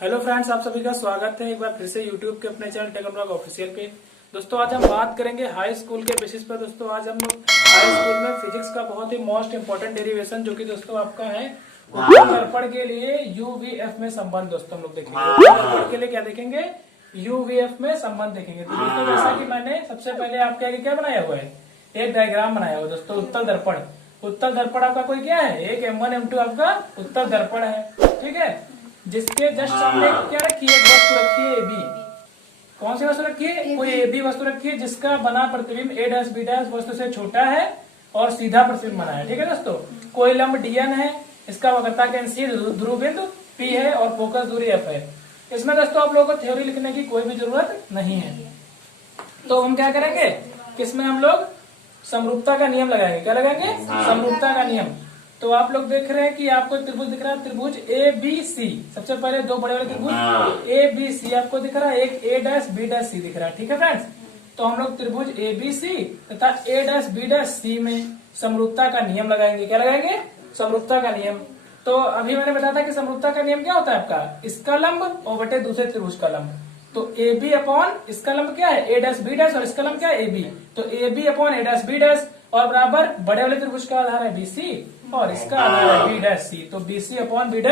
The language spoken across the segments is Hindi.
हेलो फ्रेंड्स, आप सभी का स्वागत है एक बार फिर से यूट्यूब के अपने चैनल टेक ब्लॉग ऑफिशियल पे। दोस्तों आज हम बात करेंगे हाई स्कूल के बेसिस पर। दोस्तों आज हम लोग हाई स्कूल में फिजिक्स का बहुत ही मोस्ट इंपोर्टेंट डेरिवेशन जो कि दोस्तों आपका है उत्तल दर्पण के लिए यूवीएफ में संबंध। दोस्तों हम लोग देखेंगे उत्तल दर्पण के लिए क्या देखेंगे, यूवीएफ में संबंध देखेंगे। तो दोस्तों जैसा कि मैंने सबसे पहले आपके आगे क्या बनाया हुआ है, एक डायग्राम बनाया हुआ है दोस्तों। उत्तल दर्पण, उत्तल दर्पण आपका कोई क्या है, एक M1 M2 आपका उत्तल दर्पण है, ठीक है। जिसके जस्ट सामने क्या रखी है, एक वस्तु रखी है AB। कौन सी वस्तु रखी है, कोई AB वस्तु रखी है जिसका बना प्रतिबिंब A' B' वस्तु से छोटा है और सीधा प्रतिबिंब बना है, ठीक है दोस्तों। कोई लंब DN है, इसका वक्रता केंद्र ध्रुव बिंदु P है और फोकस दूरी F है। इसमें दोस्तों आप लोगों को थ्योरी लिखने की कोई भी जरूरत नहीं है। तो हम क्या करेंगे, किसमें हम लोग समरूपता का नियम लगाएंगे। क्या लगाएंगे, समरूपता का नियम। तो आप लोग देख रहे हैं कि आपको त्रिभुज दिख रहा है, त्रिभुज ABC। सबसे पहले दो बड़े बड़े त्रिभुज ABC आपको दिख रहा है, एक A', B' दिख रहा है, ठीक है फ्रेंड्स। तो हम लोग त्रिभुज ABC तथा A', B' में समरूपता का नियम लगाएंगे। क्या लगाएंगे, समरूपता का नियम। तो अभी मैंने बताया था कि समरूपता का नियम क्या होता है आपका, इसका लंब और बटे दूसरे त्रिभुज का लंब। तो AB अपॉन इसका लंब क्या है A', B' और इसका लंब क्या है AB। तो AB अपॉन A', और बराबर बड़े वाले त्रिभुज का आधार है BC और इसका आधार है B', तो BC अपॉन B',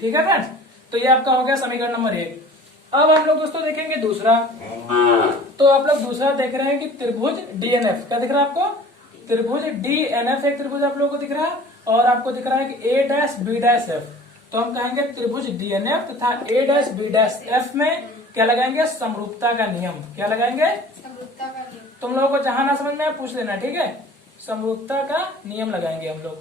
ठीक है फ्रेंड्स। तो ये आपका हो गया समीकरण नंबर 1। अब हम लोग दोस्तों देखेंगे दूसरा। तो आप लोग दूसरा देख रहे हैं कि त्रिभुज DNF। क्या दिख रहा है आपको, त्रिभुज DNF एक त्रिभुज आप लोगों को दिख रहा है और आपको दिख रहा है कि A', B', F। तो हम कहेंगे त्रिभुज DNF तथा A', B', F में क्या लगाएंगे, समरूपता का नियम। क्या लगाएंगे, समरूपता का नियम। तुम लोगों को जहां ना समझ में पूछ लेना, ठीक है। समरूपता का नियम लगाएंगे हम लोग।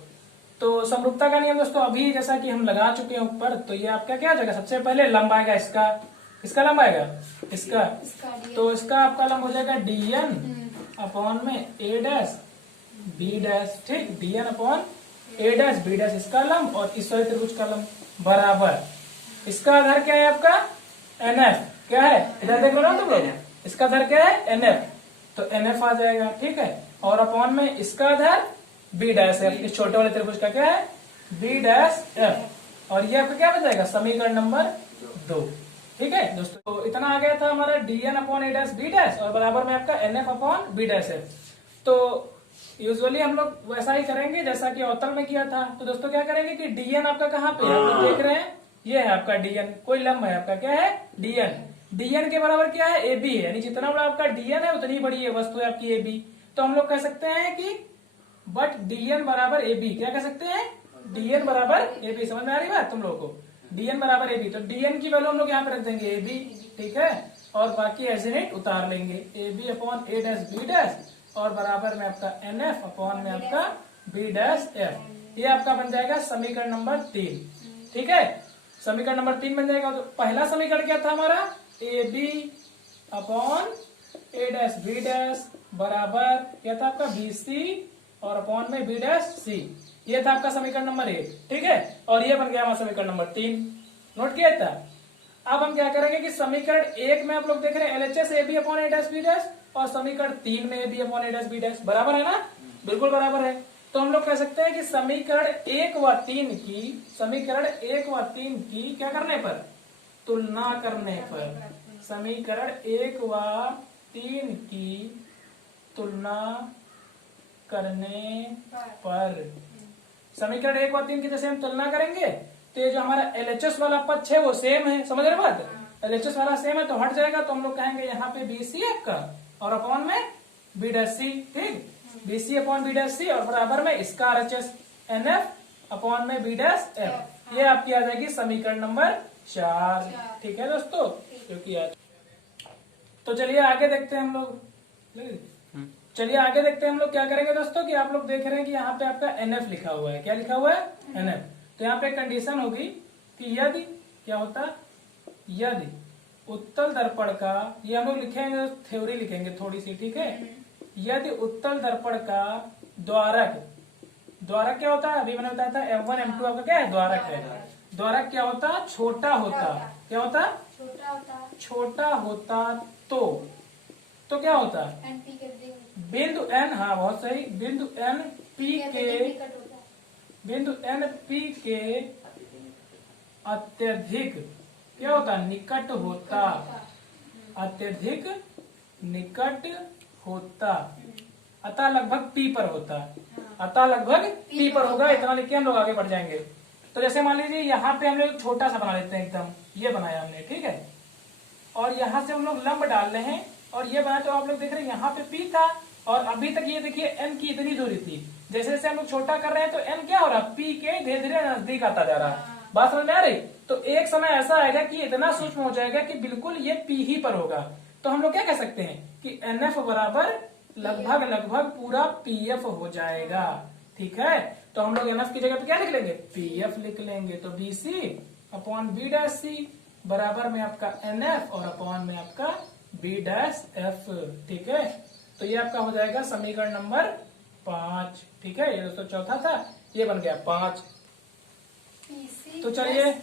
तो समरूपता का नियम दोस्तों अभी जैसा कि हम लगा चुके हैं ऊपर, तो ये आपका क्या आ जाएगा, सबसे पहले लंब आएगा इसका, इसका लंब आएगा इसका, तो इसका आपका लंब हो जाएगा DN अपॉन में A', ठीक। DN अपॉन A', B' इसका लंब और इस वाले त्रिभुज का लंब बराबर इसका आधार क्या है आपका NF। क्या है, इधर देख लो ना तुम लोग, इसका आधार क्या है NF, तो NF आ जाएगा, ठीक है। और अपॉन में इसका आधार B', इस छोटे वाले त्रिभुज का क्या है B', और ये आपका क्या बन जाएगा, समीकरण नंबर 2, ठीक है दोस्तों। तो इतना आ गया था हमारा DN अपॉन A', B' और बराबर में आपका NF अपॉन B'। तो यूजुअली हम लोग वैसा ही करेंगे जैसा कि अवतल में किया था। तो दोस्तों क्या करेंगे कि DN आपका कहाँ पे है, आप लोग देख रहे हैं, ये है आपका DN, कोई लंब है आपका, क्या है DN के बराबर क्या है AB है, यानी जितना बड़ा आपका DN है उतनी बड़ी ये वस्तु है आपकी AB। तो हम लोग कह सकते हैं कि बट DN बराबर AB। क्या कह सकते हैं, DN बराबर AB। समझ में आ रही बात तुम लोगों को, DN बराबर AB। तो DN की वैल्यू हम लोग यहाँ पे रख देंगे AB, ठीक है। और बाकी एज इट उतार लेंगे, AB अपॉन A', B' और बराबर में आपका NF अपॉन में आपका B', ये आपका बन जाएगा समीकरण नंबर 3, ठीक है। समीकरण नंबर 3 बन जाएगा। तो पहला समीकरण क्या था हमारा, AB अपॉन A', B' बराबर क्या था आपका BC और अपॉन में B', ये था आपका समीकरण नंबर 1, ठीक है। और ये बन गया हमारा समीकरण नंबर 3, नोट किया था। अब हम क्या करेंगे कि समीकरण 1 में आप लोग देख रहे हैं LHS AB upon A', B' और समीकरण 3 में AB अपॉन A', B' बराबर है ना, बिल्कुल बराबर है। तो हम लोग कह सकते हैं कि समीकरण 1 व 3 की क्या करने पर, तुलना करने पर, समीकरण 1 व 3 की तुलना करने पर, समीकरण 1 व 3 की जैसे हम तुलना करेंगे तो ये जो हमारा LHS वाला पक्ष है वो सेम है, समझ रहे बात, LHS वाला सेम है तो हट जाएगा। तो हम लोग कहेंगे यहाँ पे BC आपका और अपॉन में B', ठीक। BC अपॉन B', और बराबर में इसका RHS NF अपॉन में B', ये आपकी आ जाएगी समीकरण नंबर 4, ठीक है दोस्तों, जो कि आज। तो चलिए आगे देखते हैं हम लोग, चलिए आगे देखते हैं हम लोग क्या करेंगे दोस्तों कि आप लोग देख रहे हैं कि यहाँ पे आपका NF लिखा हुआ है। क्या लिखा हुआ है, NF। तो यहाँ पे कंडीशन होगी कि यदि क्या होता, यदि उत्तल दर्पण का, ये हम लोग लिखेंगे थ्योरी लिखेंगे थोड़ी सी, ठीक है। यदि उत्तल दर्पण का द्वारक, द्वारक क्या होता है, अभी मैंने बताया था M1 M2 आपका क्या है, द्वारक है। द्वारक क्या होता, छोटा होता, क्या होता, छोटा होता तो क्या होता, बिंदु N, हाँ बहुत सही, बिंदु N P के अत्यधिक क्या होता है, निकट होता, अत्यधिक निकट होता, अतः लगभग पी पर होता, अतः लगभग पी पर होगा। इतना लिख के हम लोग आगे बढ़ जाएंगे। तो जैसे मान लीजिए यहाँ पे हम लोग छोटा सा बना लेते हैं, एकदम ये बनाया हमने, ठीक है, और यहाँ से हम लोग लंब डाल रहे हैं और ये बनाया। तो आप लोग देख रहे हैं यहाँ पे पी था और अभी तक ये देखिए एन की इतनी दूरी थी। जैसे जैसे हम लोग छोटा कर रहे हैं तो एन क्या हो रहा है, पी के धीरे धीरे नजदीक आता जा रहा है। बात समझ में आ रही। तो एक समय ऐसा आएगा कि इतना सूक्ष्म हो जाएगा कि बिल्कुल ये पी ही पर होगा। तो हम लोग क्या कह सकते हैं कि एन एफ बराबर लगभग लगभग पूरा पी एफ हो जाएगा। ठीक है, तो हम लोग एन एफ की जगह पे क्या लिख लेंगे, पी एफ लिख लेंगे। तो B C upon B dash C बराबर में आपका एन एफ और अपॉन में आपका बी डैश एफ। ठीक है, तो ये आपका हो जाएगा समीकरण नंबर 5। ठीक है, ये दोस्तों चौथा था, ये बन गया 5। तो चलिए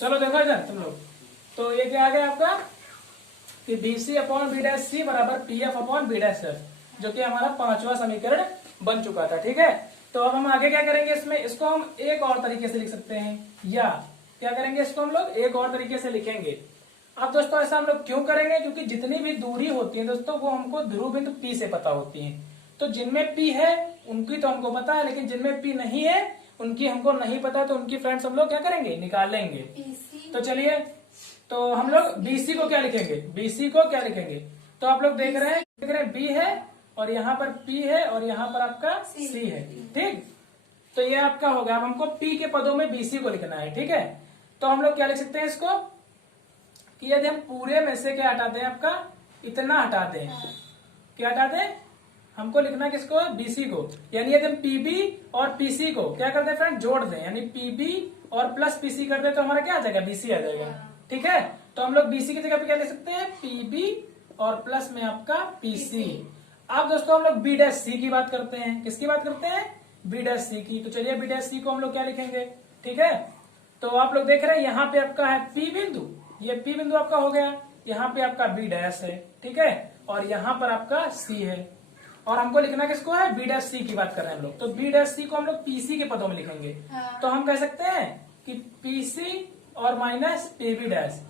चलो देखो इधर तुम लोग। तो ये क्या आ गया आपका कि B C upon B dash C बराबर P F upon B dash F, जो कि हमारा 5वां समीकरण बन चुका था। ठीक है, तो अब हम आगे क्या करेंगे इसमें, इसको हम एक और तरीके से लिख सकते हैं, या क्या करेंगे इसको हम लोग एक और तरीके से लिखेंगे। अब दोस्तों ऐसा हम लोग क्यों करेंगे, क्योंकि जितनी भी दूरी होती है दोस्तों वो हमको ध्रुव बिंदु पी से पता होती है। तो जिनमें पी है उनकी तो हमको पता है, लेकिन जिनमें पी नहीं है उनकी हमको नहीं पता, तो उनकी फ्रेंड्स हम लोग क्या करेंगे, निकाल लेंगे। तो चलिए, तो हम लोग बीसी को क्या लिखेंगे, बीसी को क्या लिखेंगे, तो आप लोग देख रहे हैं बी है और यहाँ पर पी है और यहाँ पर आपका सी है। ठीक, तो ये आपका होगा। अब हमको पी के पदों में बीसी को लिखना है। ठीक है, तो हम लोग क्या लिख सकते हैं इसको कि यदि हम पूरे में से क्या हटा दें, आपका इतना हटा दें, क्या हटा दें, हमको लिखना किसको, बीसी को। यानी यदि हम पीबी और पीसी को क्या कर दें फ्रेंड, जोड़ दें, यानी पीबी और प्लस पीसी कर दें तो हमारा क्या आ जाएगा, बीसी आ जाएगा। ठीक है, तो हम लोग बीसी की जगह पे क्या लिख सकते हैं, पीबी और प्लस में आपका पीसी। अब दोस्तों हम लोग बी डैश सी की बात करते हैं, किसकी बात करते हैं, बी डैश सी की। तो चलिए बी डैश सी को हम लोग क्या लिखेंगे। ठीक है, तो आप लोग देख रहे हैं यहाँ पे आपका है पी बिंदु, ये पी बिंदु आपका हो गया, यहाँ पे आपका बी डैश है। ठीक है, और यहाँ पर आपका सी है, और हमको लिखना किसको है, बी डैश सी की बात कर रहे हैं हम लोग। तो बी डैश सी को हम लोग पीसी के पदों में लिखेंगे। तो हम कह सकते हैं कि पीसी और माइनस पीबी डैश,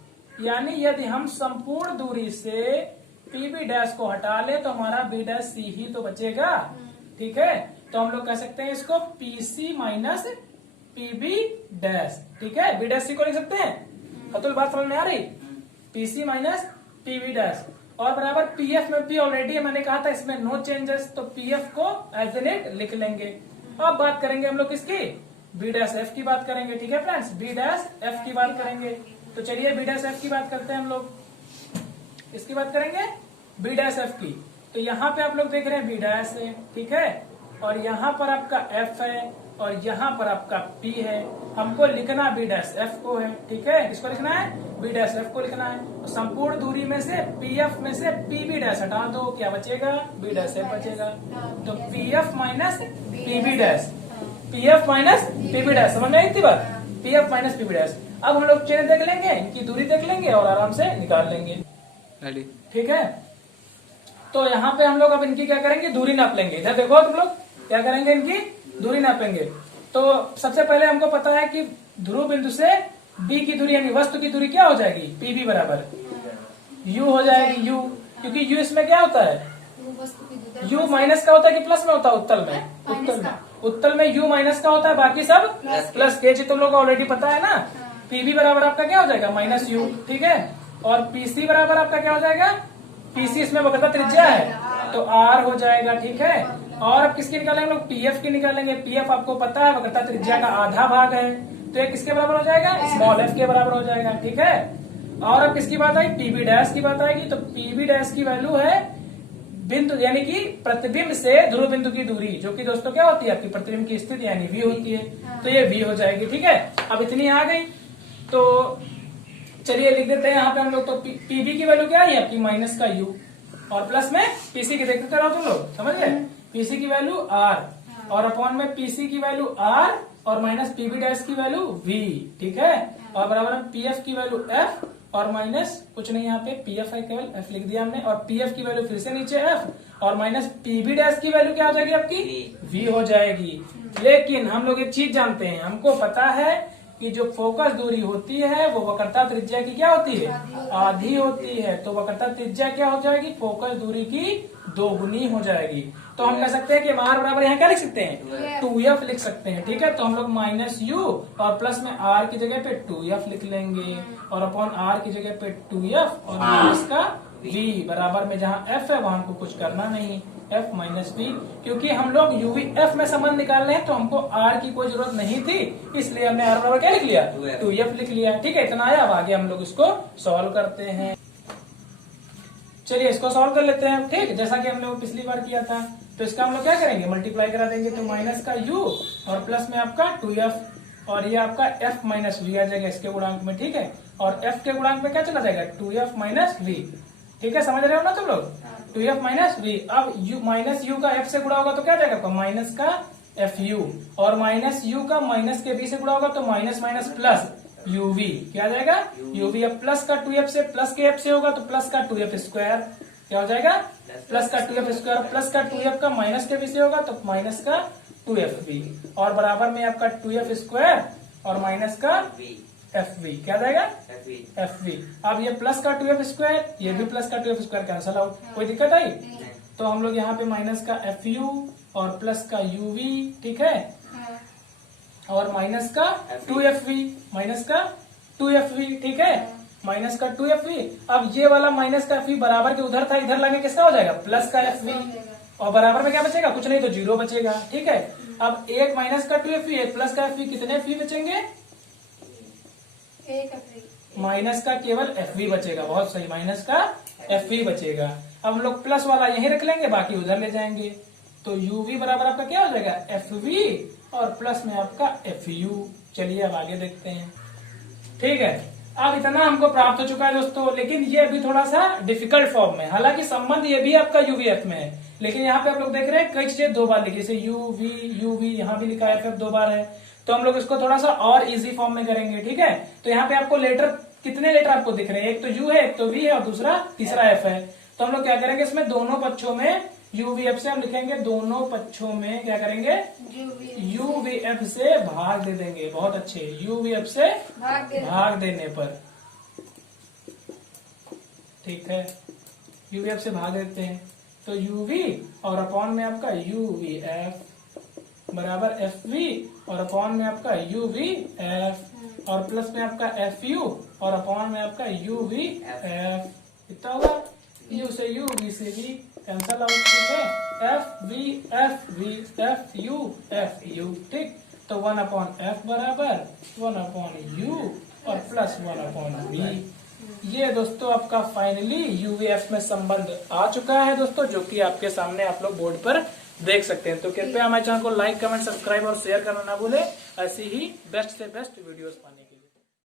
यानी यदि हम संपूर्ण दूरी से पीबी डैश को हटा ले तो हमारा बी डैश सी ही तो बचेगा। ठीक है, तो हम लोग कह सकते हैं इसको पीसी माइनस पीबी डैश। ठीक है, बी डैश सी को लिख सकते हैं। अतुल बात समझ में आ रही, पीसी माइनस पीबी डैश और बराबर पीएफ में पी ऑलरेडी मैंने कहा था इसमें नो चेंजेस, तो पीएफ को एज एन इट लिख लेंगे। अब बात करेंगे हम लोग किसकी, बी डैश एफ की बात करेंगे। ठीक है फ्रेंड्स, बी डैश एफ की बात करेंगे। तो चलिए बी डैश एफ की बात करते हैं हम लोग, इसकी बात करेंगे बी डैश एफ की। तो यहाँ पे आप लोग देख रहे हैं बी डैश है, ठीक है, और यहाँ पर आपका एफ है और यहाँ पर आपका पी है। हमको लिखना बी डैश एफ को है। ठीक है, किसको लिखना है, बी डैश एफ को लिखना है। तो संपूर्ण दूरी में से पी एफ में से पी बी डैश हटा दो, क्या बचेगा, बी डैश एफ बचेगा। तो P F minus P B dash, P F minus P B dash, समझ में आई थी बात, P F minus P B dash. अब हम लोग चिन्ह देख लेंगे, इनकी दूरी देख लेंगे और आराम से निकाल लेंगे। ठीक है, तो यहाँ पे हम लोग अब इनकी क्या करेंगे, दूरी नाप लेंगे। इधर देखो तुम लोग क्या करेंगे, इनकी दूरी नापेंगे। तो सबसे पहले हमको पता है कि ध्रुव बिंदु से बी की दूरी यानी वस्तु की दूरी क्या हो जाएगी, पीबी बराबर यू हो जाएगी, यू, क्योंकि यू इसमें क्या होता है, यू माइनस का होता है कि प्लस में होता है, उत्तल में, उत्तल में यू माइनस का होता है, बाकी सब प्लस के। तुम लोग को ऑलरेडी पता है ना, पीबी बराबर आपका क्या हो जाएगा, माइनस यू। ठीक है, और पीसी बराबर आपका क्या हो जाएगा, पीसी इसमें वक्रता त्रिज्या है तो आर हो जाएगा। ठीक है, और अब किसकी निकालेंगे हम लोग, पीएफ की निकालेंगे। पीएफ आपको पता है वक्रता त्रिज्या का आधा भाग है, तो ये किसके बराबर हो जाएगा, स्मॉल एफ के बराबर हो जाएगा। ठीक है, और अब किसकी बात आई, पीबी डैश की बात आएगी। तो पीबी डैश की वैल्यू है बिंदु यानी कि प्रतिबिंब से ध्रुव बिंदु की दूरी, जो कि दोस्तों क्या होती है आपकी प्रतिबिंब की स्थिति यानी वी होती है। तो ये वी हो जाएगी। ठीक है, अब इतनी आ गई, तो चलिए लिख देते हैं यहाँ पे हम लोग। तो पीबी की वैल्यू क्या है आपकी, माइनस का यू, और प्लस में पीसी की देखते रहो तुम लोग, समझ गए, पीसी की वैल्यू आर और अपॉन में पीसी की वैल्यू आर और माइनस पीबी डैश की वैल्यू वी। ठीक है, और बराबर में पीएफ की वैल्यू एफ और माइनस कुछ नहीं, यहाँ पे पीएफ है केवल, एफ लिख दिया हमने, और पीएफ की वैल्यू फिर से नीचे एफ और माइनस पीबी डैश की वैल्यू क्या हो जाएगी आपकी, वी हो जाएगी। लेकिन हम लोग एक चीज जानते हैं, हमको पता है कि जो फोकस दूरी होती है वो वक्रता त्रिज्या की क्या होती है, आधी होती है। तो वक्रता त्रिज्या क्या हो जाएगी, फोकस दूरी की दोगुनी हो जाएगी। तो हम कह सकते हैं कि आर बराबर यहाँ क्या लिख सकते हैं, 2f लिख सकते हैं। ठीक है, तो हम लोग माइनस यू और प्लस में आर की जगह पे 2f लिख लेंगे और अपॉन आर की जगह पे 2f और माइनस का v बराबर में जहाँ f है वहां हमको कुछ करना नहीं, f माइनस v, क्योंकि हम लोग uv f में संबंध निकाल रहे हैं तो हमको r की कोई जरूरत नहीं थी, इसलिए हमने r बराबर क्या लिख लिया, 2f लिख लिया। ठीक है, इतना आया। अब आगे हम लोग इसको सॉल्व करते हैं। चलिए इसको सॉल्व कर लेते हैं। ठीक, जैसा कि हमने वो पिछली बार किया था। तो इसका हम लोग क्या करेंगे, मल्टीप्लाई करा देंगे। तो माइनस का u और प्लस में आपका 2f और ये आपका f माइनस वी आ जाएगा इसके गुणांक में। ठीक है, और f के गुणांक में क्या चला जाएगा, 2f माइनस वी। ठीक है, समझ रहे हो ना तुम लोग, 2f माइनस वी। अब u माइनस u का f से गुणा होगा तो क्या जाएगा, माइनस का fu और माइनस u का माइनस के v से गुणा होगा तो माइनस माइनस प्लस uv क्या जाएगा, uv। अब प्लस का 2f से प्लस के f से होगा तो प्लस का 2f स्क्वायर क्या हो जाएगा, प्लस का 2f स्क्वायर। प्लस का 2f का माइनस के v से होगा तो माइनस का 2fv और बराबर में आपका 2f स्क्वायर और माइनस का fv क्या जाएगा, fv। अब ये प्लस का 2f स्क्वायर, ये भी प्लस का 2f स्क्वायर कैंसल आउट, कोई दिक्कत आई। तो हम लोग यहाँ पे माइनस का fu और प्लस का uv, ठीक है, और माइनस का 2fv, माइनस का 2fv, ठीक है, माइनस का 2fv। अब ये वाला माइनस का fv बराबर के उधर था, इधर लगे किसका हो जाएगा, प्लस का fv और बराबर में क्या बचेगा, कुछ नहीं तो 0 बचेगा। ठीक है, अब एक माइनस का 2fv एक प्लस का fv, कितने f बचेंगे, माइनस का केवल fv बचेगा। बहुत सही, माइनस का fv बचेगा। अब हम लोग प्लस वाला यहीं रख लेंगे, बाकी उधर ले जाएंगे। तो uv बराबर आपका क्या हो जाएगा, fv और प्लस में आपका fu। चलिए अब आगे देखते हैं। ठीक है, अब इतना हमको प्राप्त हो चुका है दोस्तों, लेकिन ये अभी थोड़ा सा डिफिकल्ट फॉर्म में, हालांकि संबंध ये भी आपका uvf में है, लेकिन यहाँ पे आप लोग देख रहे हैं कई चीजें 2 बार लिखी, जैसे uv यहाँ भी लिखा है, ff 2 बार है। तो हम लोग इसको थोड़ा सा और इजी फॉर्म में करेंगे। ठीक है, तो यहाँ पे आपको लेटर, कितने लेटर आपको दिख रहे हैं, एक तो u है, एक तो v है और दूसरा तीसरा f है। तो हम लोग क्या करेंगे, इसमें दोनों पक्षों में uvf से हम लिखेंगे, दोनों पक्षों में क्या करेंगे, uvf से भाग दे देंगे। बहुत अच्छे, uvf से भाग देने पर, ठीक है, uvf से भाग देते हैं तो uv और अपॉन में आपका uvf बराबर fv और अपॉन में आपका uvf और प्लस में आपका fu और अपॉन में आपका uvf। कितना होगा, u से u, v से v कैंसल आउट। ठीक है, fu। ठीक, तो 1 अपॉन f बराबर 1 अपॉन u और प्लस 1 अपॉन v। ये दोस्तों आपका फाइनली uvf में संबंध आ चुका है दोस्तों, जो कि आपके सामने आप लोग बोर्ड पर देख सकते हैं। तो कृपया हमारे चैनल को लाइक, कमेंट, सब्सक्राइब और शेयर करना ना भूलें, ऐसी ही बेस्ट से बेस्ट वीडियोस पाने के लिए।